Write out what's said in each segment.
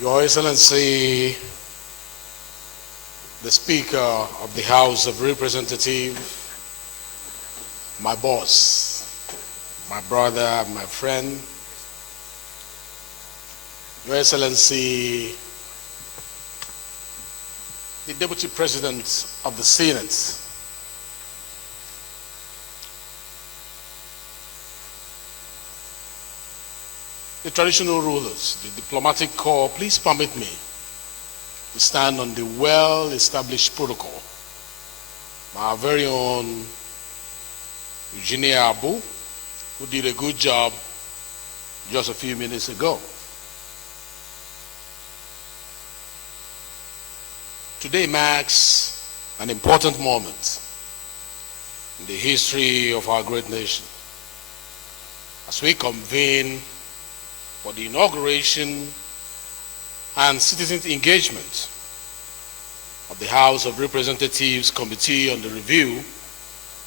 Your Excellency, the Speaker of the House of Representatives, my boss, my brother, my friend, Your Excellency, the Deputy President of the Senate, the traditional rulers, the diplomatic corps, please permit me to stand on the well-established protocol. My very own Eugenia Abu, who did a good job just a few minutes ago. Today marks an important moment in the history of our great nation as we convene for the inauguration and citizen engagement of the House of Representatives Committee on the Review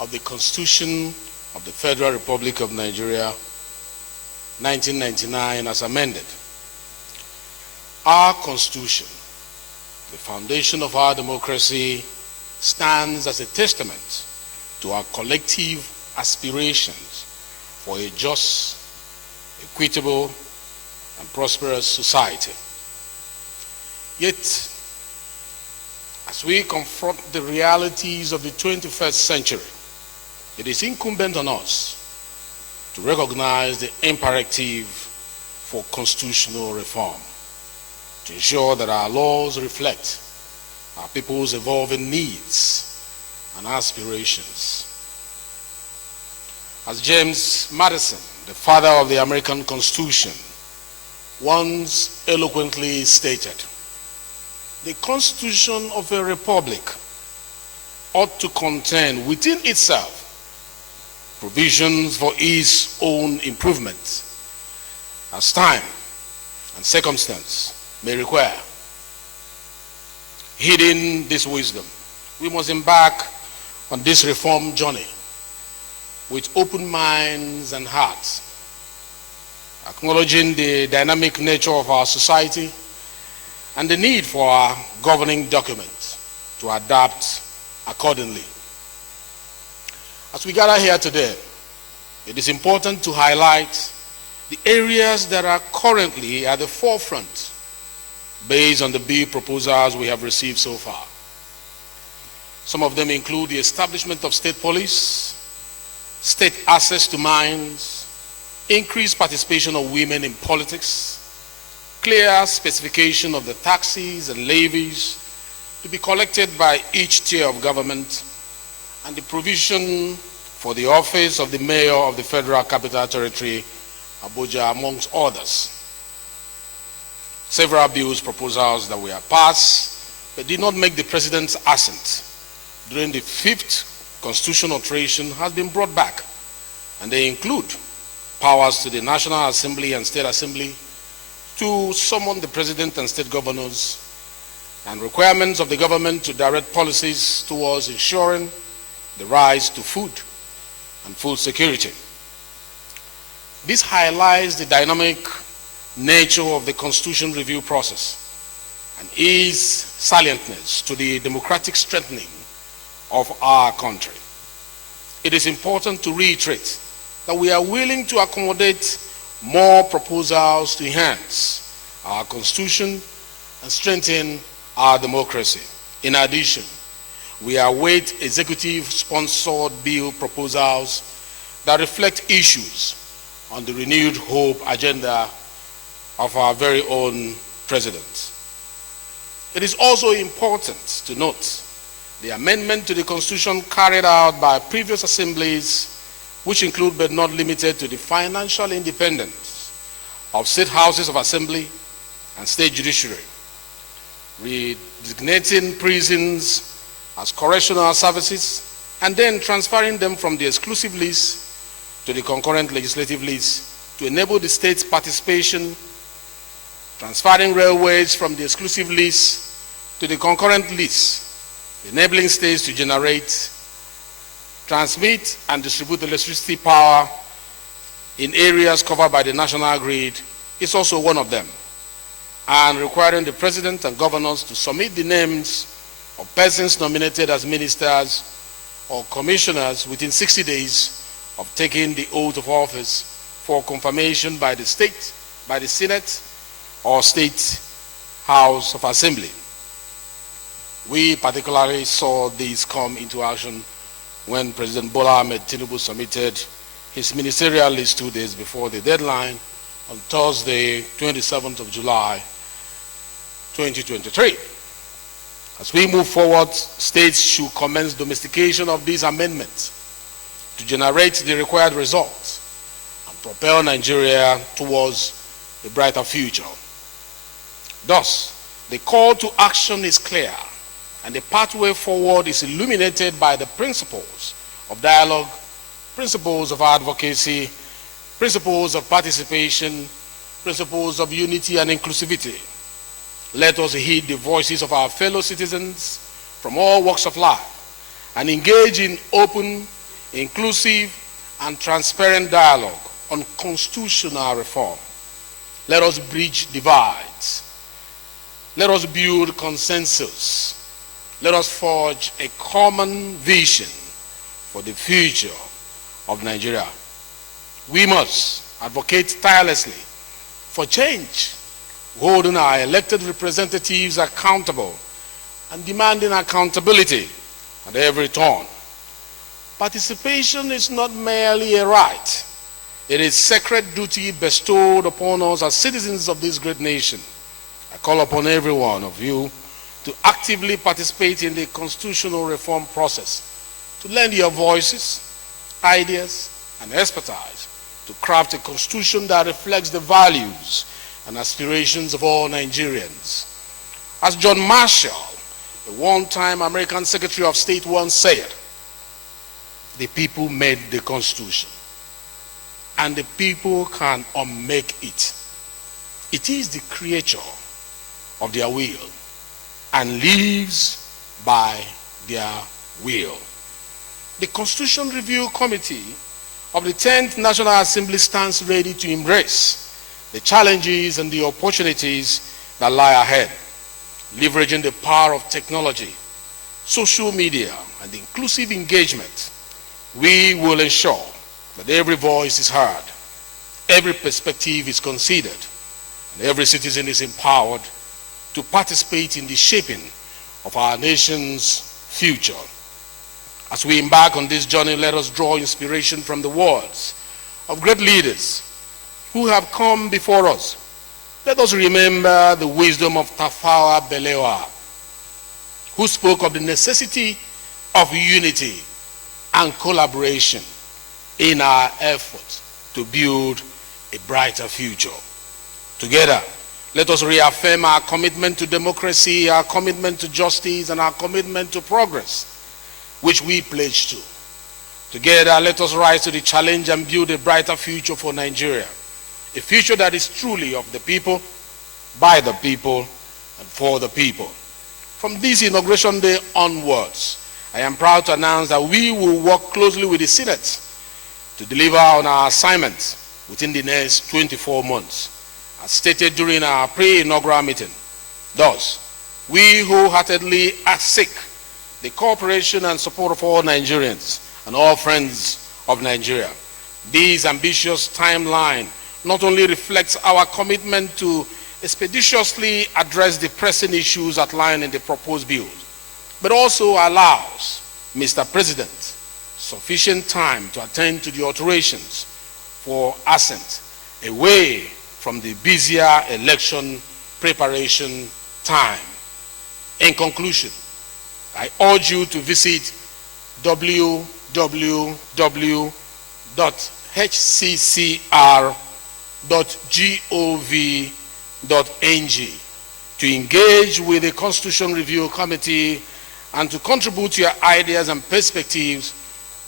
of the Constitution of the Federal Republic of Nigeria, 1999 as amended. Our Constitution, the foundation of our democracy, stands as a testament to our collective aspirations for a just, equitable, and prosperous society. Yet, as we confront the realities of the 21st century, it is incumbent on us to recognize the imperative for constitutional reform, to ensure that our laws reflect our people's evolving needs and aspirations. As James Madison, the father of the American Constitution, once eloquently stated, the Constitution of a republic ought to contain within itself provisions for its own improvement as time and circumstance may require. Heeding this wisdom, we must embark on this reform journey with open minds and hearts, acknowledging the dynamic nature of our society and the need for our governing documents to adapt accordingly. As we gather here today, it is important to highlight the areas that are currently at the forefront based on the bill proposals we have received so far. Some of them include the establishment of state police, state access to mines, increased participation of women in politics, clear specification of the taxes and levies to be collected by each tier of government, and the provision for the office of the Mayor of the Federal Capital Territory, Abuja, amongst others. Several bills proposals that were passed but did not make the President's assent during the 5th constitutional alteration has been brought back, and they include powers to the National Assembly and State Assembly to summon the President and state governors, and requirements of the government to direct policies towards ensuring the rise to food and food security. This highlights the dynamic nature of the Constitution review process and its salientness to the democratic strengthening of our country. It is important to reiterate that we are willing to accommodate more proposals to enhance our Constitution and strengthen our democracy. In addition, we await executive-sponsored bill proposals that reflect issues on the renewed hope agenda of our very own President. It is also important to note the amendment to the Constitution carried out by previous assemblies, which include but not limited to the financial independence of state houses of assembly and state judiciary, redesignating prisons as correctional services, and then transferring them from the exclusive list to the concurrent legislative list to enable the state's participation, transferring railways from the exclusive list to the concurrent list, enabling states to generate, transmit, and distribute electricity power in areas covered by the national grid is also one of them. and requiring the president and governors to submit the names of persons nominated as ministers or commissioners within 60 days of taking the oath of office for confirmation by the state, by the Senate or State House of Assembly. We particularly saw this come into action when President Bola Ahmed Tinubu submitted his ministerial list 2 days before the deadline on Thursday, 27th of July, 2023. As we move forward, states should commence domestication of these amendments to generate the required results and propel Nigeria towards a brighter future. Thus, the call to action is clear, and the pathway forward is illuminated by the principles of dialogue, principles of advocacy, principles of participation, principles of unity and inclusivity. Let us heed the voices of our fellow citizens from all walks of life and engage in open, inclusive, and transparent dialogue on constitutional reform. Let us bridge divides. Let us build consensus. Let us forge a common vision for the future of Nigeria. We must advocate tirelessly for change, holding our elected representatives accountable and demanding accountability at every turn. Participation is not merely a right. It is sacred duty bestowed upon us as citizens of this great nation. I call upon every one of you to actively participate in the constitutional reform process, to lend your voices, ideas, and expertise to craft a constitution that reflects the values and aspirations of all Nigerians. As John Marshall, a one-time American Secretary of State, once said, the people made the Constitution, and the people can unmake it. It is the creature of their will and lives by their will. The Constitution Review Committee of the 10th National Assembly stands ready to embrace the challenges and the opportunities that lie ahead, leveraging the power of technology, social media, and inclusive engagement. We will ensure that every voice is heard, every perspective is considered, and every citizen is empowered to participate in the shaping of our nation's future. As we embark on this journey, let us draw inspiration from the words of great leaders who have come before us. Let us remember the wisdom of Tafawa Balewa, who spoke of the necessity of unity and collaboration in our effort to build a brighter future. Together, let us reaffirm our commitment to democracy, our commitment to justice, and our commitment to progress, which we pledge to. Together, let us rise to the challenge and build a brighter future for Nigeria, a future that is truly of the people, by the people, and for the people. From this inauguration day onwards, I am proud to announce that we will work closely with the Senate to deliver on our assignments within the next 24 months, as stated during our pre-inaugural meeting. Thus, we wholeheartedly seek the cooperation and support of all Nigerians and all friends of Nigeria. This ambitious timeline not only reflects our commitment to expeditiously address the pressing issues outlined in the proposed bill, but also allows Mr. President sufficient time to attend to the alterations for assent away from the busier election preparation time. In conclusion, I urge you to visit www.hccr.gov.ng to engage with the Constitution Review Committee and to contribute your ideas and perspectives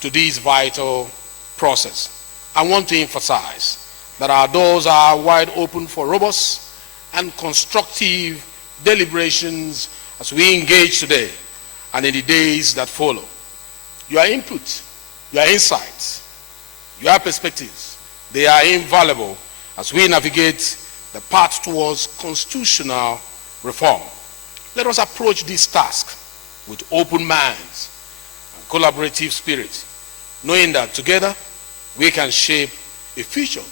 to this vital process. I want to emphasize that our doors are wide open for robust and constructive deliberations as we engage today and in the days that follow. Your input, your insights, your perspectives, they are invaluable as we navigate the path towards constitutional reform. Let us approach this task with open minds and collaborative spirit, knowing that together we can shape a future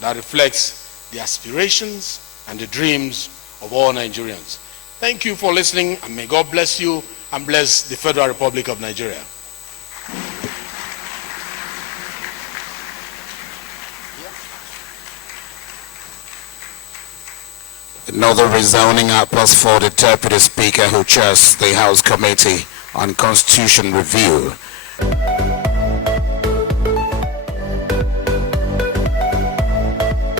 that reflects the aspirations and the dreams of all Nigerians. Thank you for listening, and may God bless you and bless the Federal Republic of Nigeria. Another resounding applause for the Deputy Speaker who chairs the House Committee on Constitution Review.